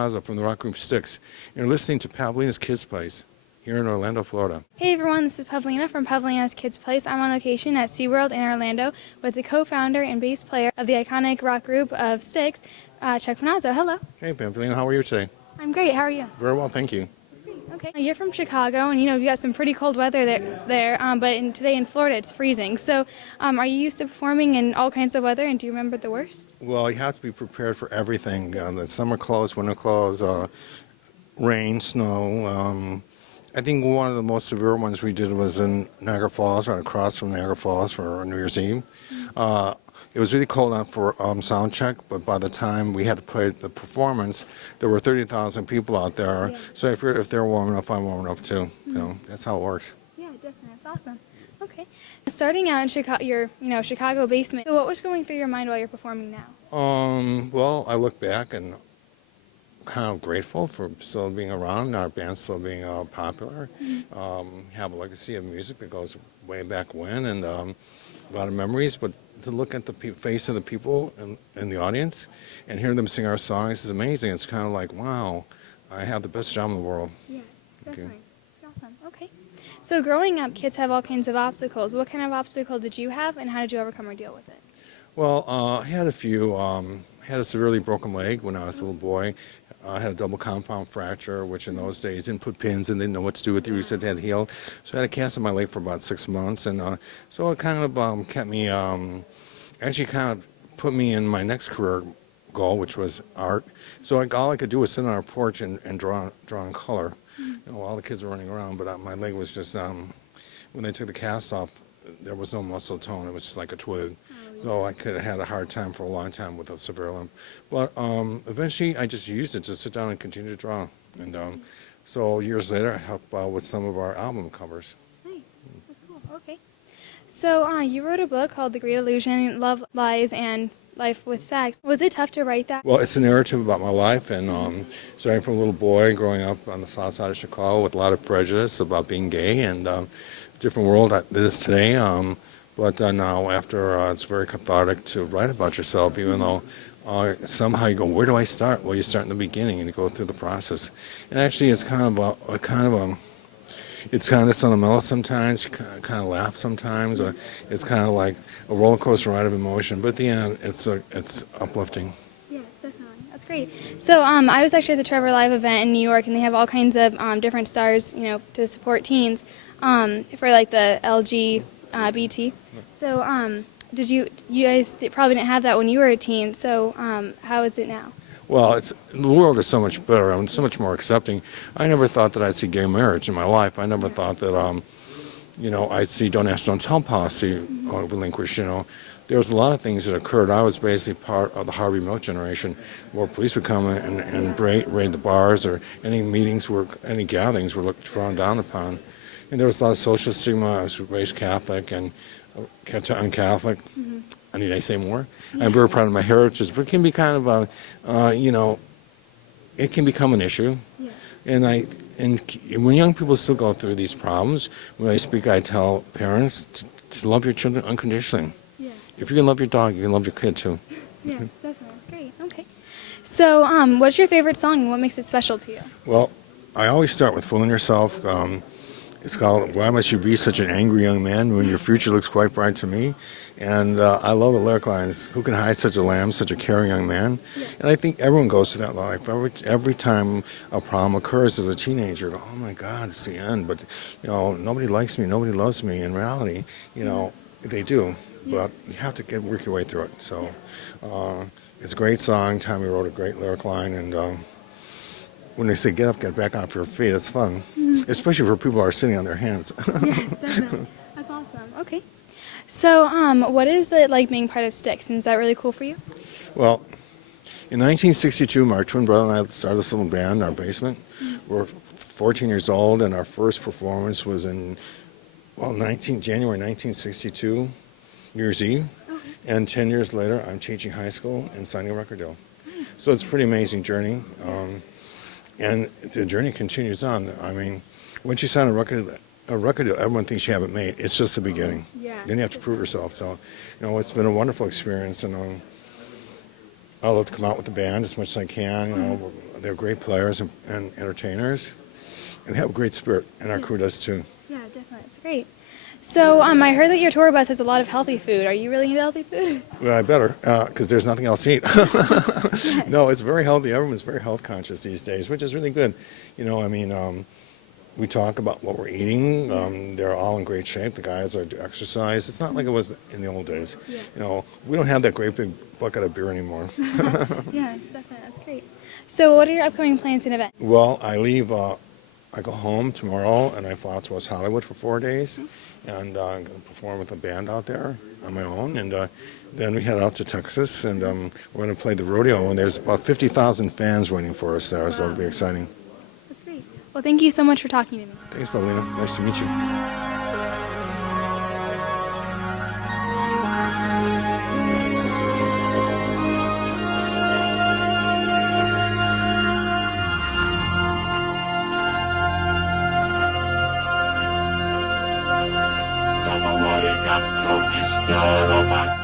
Panozzo from the rock group Styx. You're listening to Pavlina's Kidz Place here in Orlando, Florida. Hey everyone, this is Pavlina from Pavlina's Kidz Place. I'm on location at SeaWorld in Orlando with the co-founder and bass player of the iconic rock group of Styx, Chuck Panozzo. Hello. Hey Pavlina, how are you today? I'm great. How are you? Very well, thank you. Okay. You're from Chicago, and you got some pretty cold weather but today in Florida it's freezing. So are you used to performing in all kinds of weather, and do you remember the worst? Well, you have to be prepared for everything. The summer clothes, winter clothes, rain, snow. I think one of the most severe ones we did was in Niagara Falls, right across from Niagara Falls for New Year's Eve. It was really cold out for sound check, but by the time we had to play the performance, there were 30,000 people out there. Yeah. So if they're warm enough, I'm warm enough too. That's how it works. Yeah, definitely. That's awesome. Okay. Starting out in Chicago, your Chicago basement. So what was going through your mind while you're performing now? Well, I look back and kind of grateful for still being around, our band still being popular. Have a legacy of music that goes way back when, and a lot of memories. But to look at the face of the people in the audience and hear them sing our songs is amazing. It's kind of like, wow, I have the best job in the world. Yeah, definitely. Awesome. Okay. So growing up, kids have all kinds of obstacles. What kind of obstacle did you have, and how did you overcome or deal with it? Well, I had a few. I had a severely broken leg when I was a little boy. I had a double compound fracture, which in those days didn't put pins and didn't know what to do with it. You said it had healed. So I had a cast on my leg for about 6 months. And so it kind of kept me, actually kind of put me in my next career goal, which was art. So all I could do was sit on our porch and draw in color. All the kids were running around, but my leg was just, when they took the cast off, there was no muscle tone. It was just like a twig. So I could have had a hard time for a long time with a severe limp. But eventually I just used it to sit down and continue to draw. And so years later I helped with some of our album covers. Nice. That's cool. Okay. So you wrote a book called The Great Illusion, Love, Lies, and Life with Sex. Was it tough to write that? Well, it's a narrative about my life, and starting from a little boy growing up on the south side of Chicago with a lot of prejudice about being gay, and different world that is today. But now after, it's very cathartic to write about yourself, even though somehow you go, where do I start? Well, you start in the beginning and you go through the process. And actually it's it's kind of sentimental sometimes, you kind of laugh sometimes. It's kind of like a roller coaster ride of emotion, but at the end it's uplifting. Yeah, definitely. That's great. So I was actually at the Trevor Live event in New York, and they have all kinds of different stars, to support teens for like the LGBT. So you guys probably didn't have that when you were a teen, so how is it now? Well, the world is so much better and so much more accepting. I never thought that I'd see gay marriage in my life. I never thought that, I'd see don't ask, don't tell policy relinquished. There was a lot of things that occurred. I was basically part of the Harvey Milk generation, where police would come and raid the bars, or any meetings, any gatherings were looked frowned down upon. And there was a lot of social stigma. I was raised Catholic and kept on Catholic. Need I say more? Yeah. I'm very proud of my heritage, but it can be kind of, it can become an issue. Yeah. And when young people still go through these problems, when I speak, I tell parents to love your children unconditionally. Yeah. If you can love your dog, you can love your kid too. Yeah, definitely. Great. Okay. So, what's your favorite song, and what makes it special to you? Well, I always start with "Fooling Yourself." It's called "Why Must You Be Such an Angry Young Man When Your Future Looks Quite Bright to Me?" And I love the lyric lines, "Who can hide such a lamb, such a caring young man?" Yeah. And I think everyone goes through that life. Every time a problem occurs as a teenager, you go, oh my God, it's the end. But, nobody likes me, nobody loves me. In reality, they do. Yeah. But you have to work your way through it. So it's a great song. Tommy wrote a great lyric line. And when they say get up, get back off your feet, it's fun. Especially for people who are sitting on their hands. Yes, definitely. That's awesome. Okay. So, what is it like being part of Styx, and is that really cool for you? Well, in 1962, my twin brother and I started this little band in our basement. We're 14 years old, and our first performance was in, January 1962, New Year's Eve. Okay. And 10 years later, I'm teaching high school and signing a record deal. So it's a pretty amazing journey, and the journey continues on. I mean, once you sign a record deal, everyone thinks you have it made. It's just the beginning. Yeah. Then you have to prove yourself. So, it's been a wonderful experience, and I love to come out with the band as much as I can. they're great players and entertainers, and they have a great spirit, and our crew does too. Yeah, definitely. It's great. So I heard that your tour bus has a lot of healthy food. Are you really into healthy food? Well, I better, because there's nothing else to eat. No, it's very healthy. Everyone's very health conscious these days, which is really good. You know, I mean, we talk about what we're eating. They're all in great shape. The guys are do exercise. It's not like it was in the old days. Yeah. You know, we don't have that great big bucket of beer anymore. Yeah, definitely. That's great. So what are your upcoming plans and events? Well, I leave. I go home tomorrow, and I fly out to West Hollywood for 4 days, and I'm going to perform with a band out there on my own. And then we head out to Texas, and we're going to play the rodeo. And there's about 50,000 fans waiting for us there, so it'll be exciting. That's great. Well, thank you so much for talking to me. Thanks, Pavlina. Nice to meet you. Moje kapko i zdrowa.